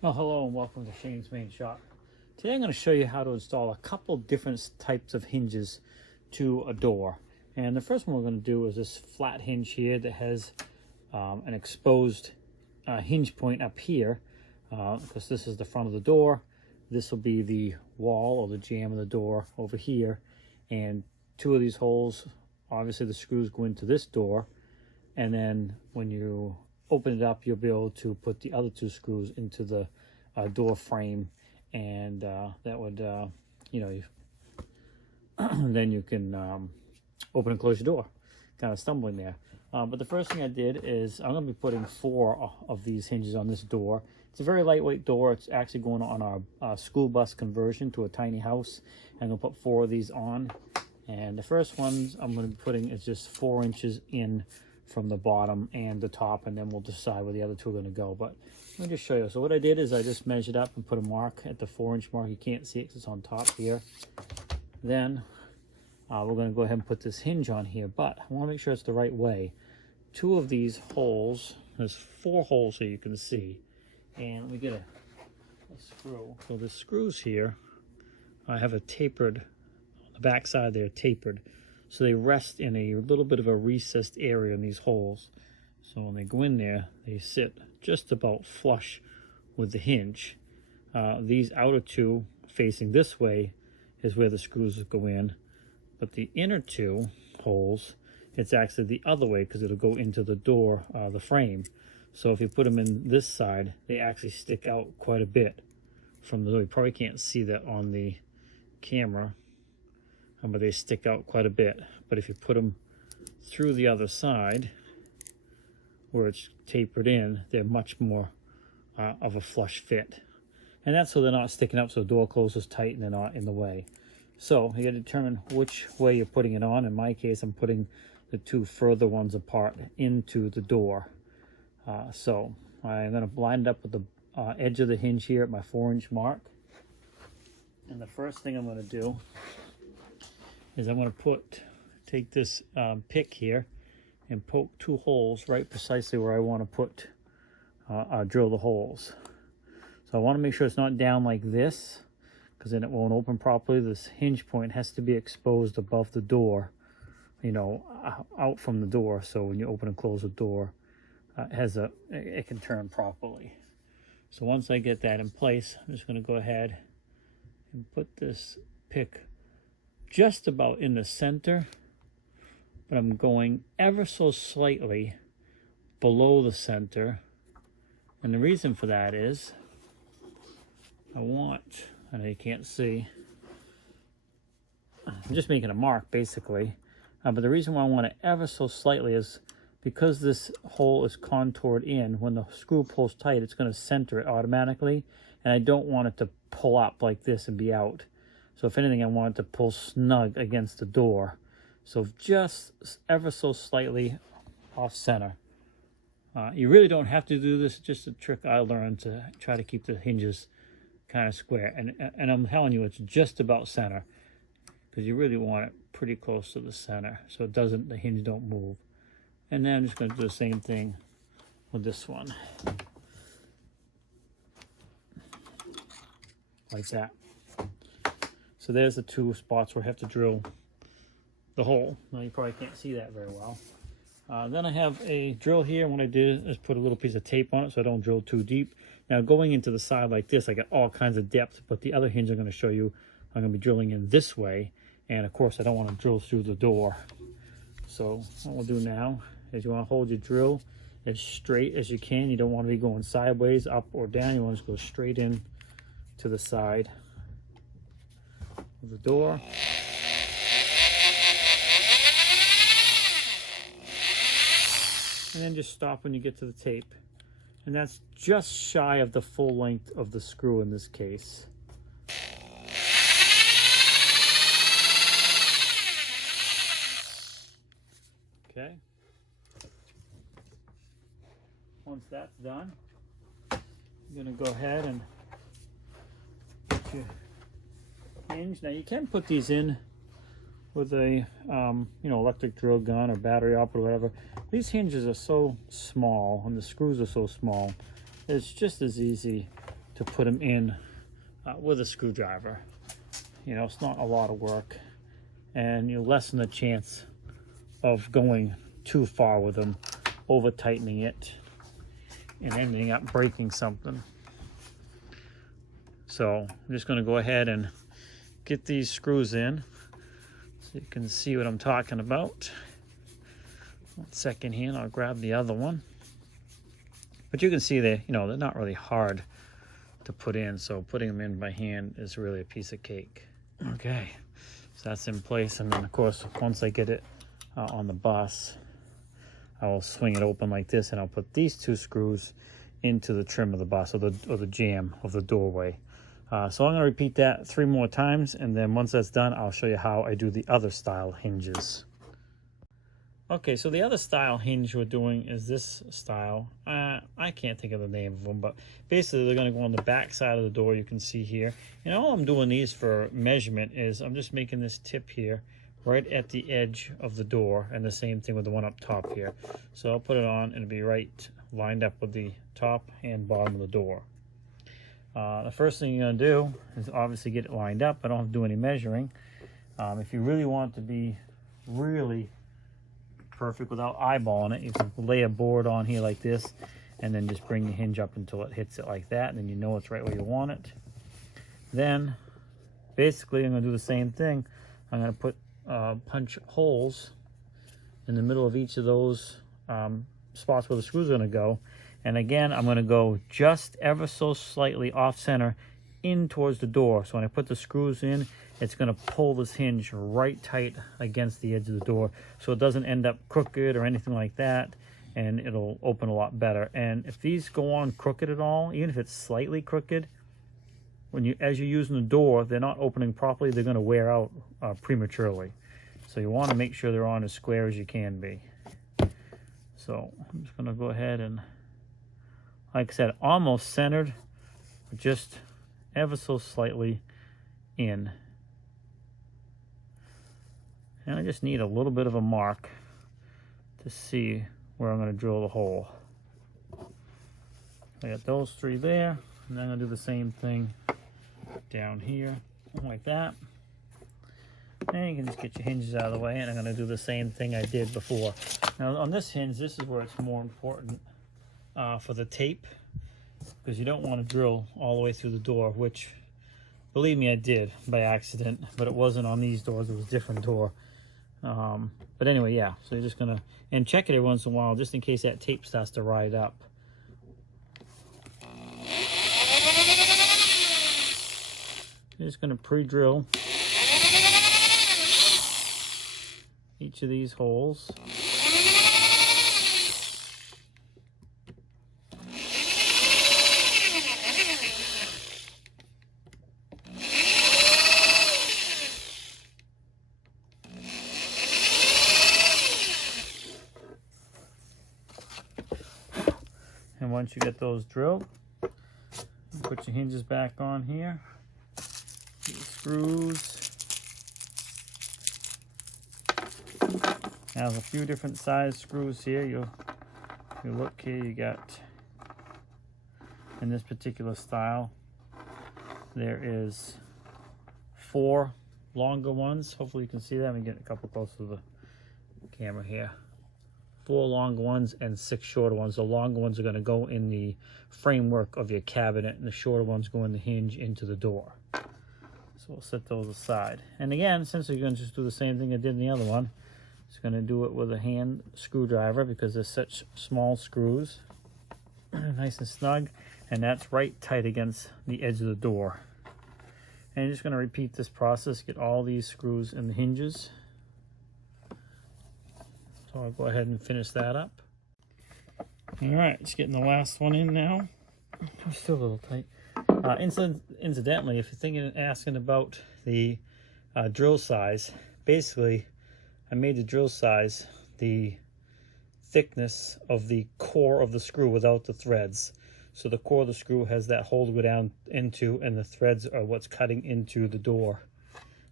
Well, hello and welcome to Shane's Main Shop. Today I'm going to show you how to install a couple different types of hinges to a door. And the first one we're going to do is this flat hinge here that has an exposed hinge point up here, because this is the front of the door. This will be the wall or the jamb of the door over here. And two of these holes, obviously the screws go into this door. And then when you open it up, you'll be able to put the other two screws into the door frame, and that would, then you can open and close your door. Kind of stumbling there. But the first thing I did is I'm going to be putting 4 of these hinges on this door. It's a very lightweight door. It's actually going on our school bus conversion to a tiny house. I'm going to put 4 of these on. And the first ones I'm going to be putting is just 4 inches in from the bottom and the top, and then we'll decide where the other 2 are going to go. But let me just show you. So what I did is I just measured up and put a mark at the 4-inch mark. You can't see it because it's on top here. Then we're going to go ahead and put this hinge on here, but I want to make sure it's the right way. 2 of these holes, there's 4 holes here you can see, and let me get a screw. So the screws here, I have a tapered, on the back side they're tapered, so they rest in a little bit of a recessed area in these holes. So when they go in there, they sit just about flush with the hinge. These outer 2 facing this way is where the screws go in, but the inner 2 holes, it's actually the other way because it'll go into the door, the frame. So if you put them in this side, they actually stick out quite a bit from the door. You probably can't see that on the camera, but they stick out quite a bit. But if you put them through the other side, where it's tapered in, they're much more of a flush fit. And that's so they're not sticking up, so the door closes tight and they're not in the way. So you got to determine which way you're putting it on. In my case, I'm putting the 2 further ones apart into the door. So I'm going to line it up with the edge of the hinge here at my 4-inch mark. And the first thing I'm going to do is I'm going to take this pick here and poke 2 holes right precisely where I want to put, drill the holes. So I want to make sure it's not down like this, because then it won't open properly. This hinge point has to be exposed above the door, out from the door, so when you open and close the door, it can turn properly. So once I get that in place, I'm just going to go ahead and put this pick just about in the center, but I'm going ever so slightly below the center. And the reason for that is I know you can't see, I'm just making a mark basically, but the reason why I want it ever so slightly is because this hole is contoured in. When the screw pulls tight, it's going to center it automatically, and I don't want it to pull up like this and be out. So if anything, I want it to pull snug against the door. So just ever so slightly off center. You really don't have to do this. It's just a trick I learned to try to keep the hinges kind of square. And I'm telling you, it's just about center, because you really want it pretty close to the center so the hinge don't move. And then I'm just going to do the same thing with this one. Like that. So there's the 2 spots where I have to drill the hole. Now you probably can't see that very well. Then I have a drill here, and what I did is put a little piece of tape on it so I don't drill too deep. Now going into the side like this, I got all kinds of depth, but the other hinge I'm going to show you, I'm going to be drilling in this way, and of course I don't want to drill through the door. So what we'll do now is you want to hold your drill as straight as you can. You don't want to be going sideways, up or down. You want to just go straight in to the side of the door. And then just stop when you get to the tape. And that's just shy of the full length of the screw in this case. Okay. Once that's done, I'm going to go ahead and put your hinge. Now you can put these in with a electric drill gun or battery op or whatever. These hinges are so small and the screws are so small, it's just as easy to put them in with a screwdriver. You know, it's not a lot of work, and you lessen the chance of going too far with them, over tightening it, and ending up breaking something. So I'm just going to go ahead and get these screws in so you can see what I'm talking about. 1 second here, and I'll grab the other one. But you can see they, you know, they're not really hard to put in, so putting them in by hand is really a piece of cake. Okay, so that's in place, and then of course once I get it on the bus, I will swing it open like this, and I'll put these 2 screws into the trim of the bus, or the jamb of the doorway. So I'm going to repeat that 3 more times, and then once that's done, I'll show you how I do the other style hinges. Okay, so the other style hinge we're doing is this style. I can't think of the name of them, but basically they're going to go on the back side of the door, you can see here. And all I'm doing these for measurement is I'm just making this tip here right at the edge of the door, and the same thing with the one up top here. So I'll put it on and it'll be right lined up with the top and bottom of the door. The first thing you're going to do is obviously get it lined up. I don't have to do any measuring. If you really want to be really perfect without eyeballing it, you can lay a board on here like this, and then just bring the hinge up until it hits it like that, and then you know it's right where you want it. Then basically I'm going to do the same thing. I'm going to put punch holes in the middle of each of those spots where the screws are going to go. And again, I'm going to go just ever so slightly off center in towards the door. So when I put the screws in, it's going to pull this hinge right tight against the edge of the door, so it doesn't end up crooked or anything like that, and it'll open a lot better. And if these go on crooked at all, even if it's slightly crooked, as you're using the door, they're not opening properly, they're going to wear out prematurely. So you want to make sure they're on as square as you can be. So I'm just going to go ahead and, like I said, almost centered, but just ever so slightly in. And I just need a little bit of a mark to see where I'm going to drill the hole. I got those 3 there, and then I'm going to do the same thing down here, like that. And you can just get your hinges out of the way, and I'm going to do the same thing I did before. Now on this hinge, this is where it's more important for the tape, because you don't want to drill all the way through the door, which, believe me, I did by accident, but it wasn't on these doors, it was a different door. But anyway, yeah, so you're just gonna, and check it every once in a while just in case that tape starts to ride up. You're just gonna pre-drill each of these holes. And once you get those drilled, put your hinges back on here, your screws. Now, there's a few different size screws here. You look here, you got, in this particular style, there is 4 longer ones. Hopefully you can see that. Let me get a couple close to the camera here. 4 longer ones and 6 shorter ones. The longer ones are going to go in the framework of your cabinet, and the shorter ones go in the hinge into the door. So we'll set those aside. And again, since you're going to just do the same thing I did in the other one, just going to do it with a hand screwdriver because they're such small screws. Nice and snug, and that's right tight against the edge of the door. And you're just going to repeat this process, get all these screws in the hinges. So I'll go ahead and finish that up. All right, just getting the last one in now. I'm still a little tight. Incidentally, if you're thinking, asking about the drill size, basically I made the drill size the thickness of the core of the screw without the threads. So the core of the screw has that hole to go down into, and the threads are what's cutting into the door.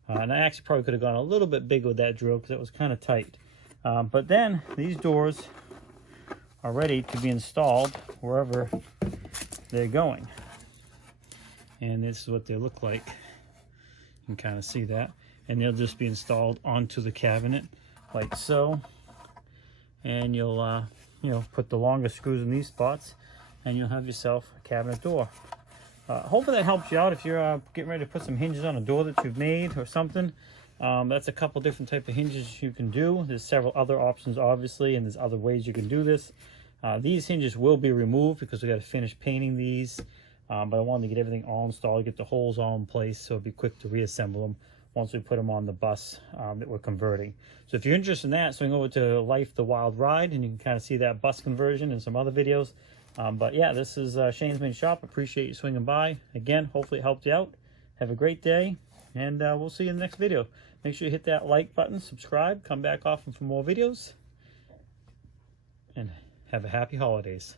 And I actually probably could have gone a little bit bigger with that drill because it was kind of tight. But then these doors are ready to be installed wherever they're going. and this is what they look like. You can kind of see that, and they'll just be installed onto the cabinet like so, and you'll you know, put the longer screws in these spots, and you'll have yourself a cabinet door. Hopefully that helps you out if you're getting ready to put some hinges on a door that you've made or something. That's a couple different type of hinges you can do. There's several other options, obviously, and there's other ways you can do this. These hinges will be removed because we got to finish painting these, but I wanted to get everything all installed, get the holes all in place, so it'd be quick to reassemble them once we put them on the bus that we're converting. So if you're interested in that, swing over to Life the Wild Ride, and you can kind of see that bus conversion and some other videos. But yeah, this is Shane's Main Shop. Appreciate you swinging by. Again, hopefully it helped you out. Have a great day, and we'll see you in the next video. Make sure you hit that like button, subscribe, come back often for more videos, and have a happy holidays.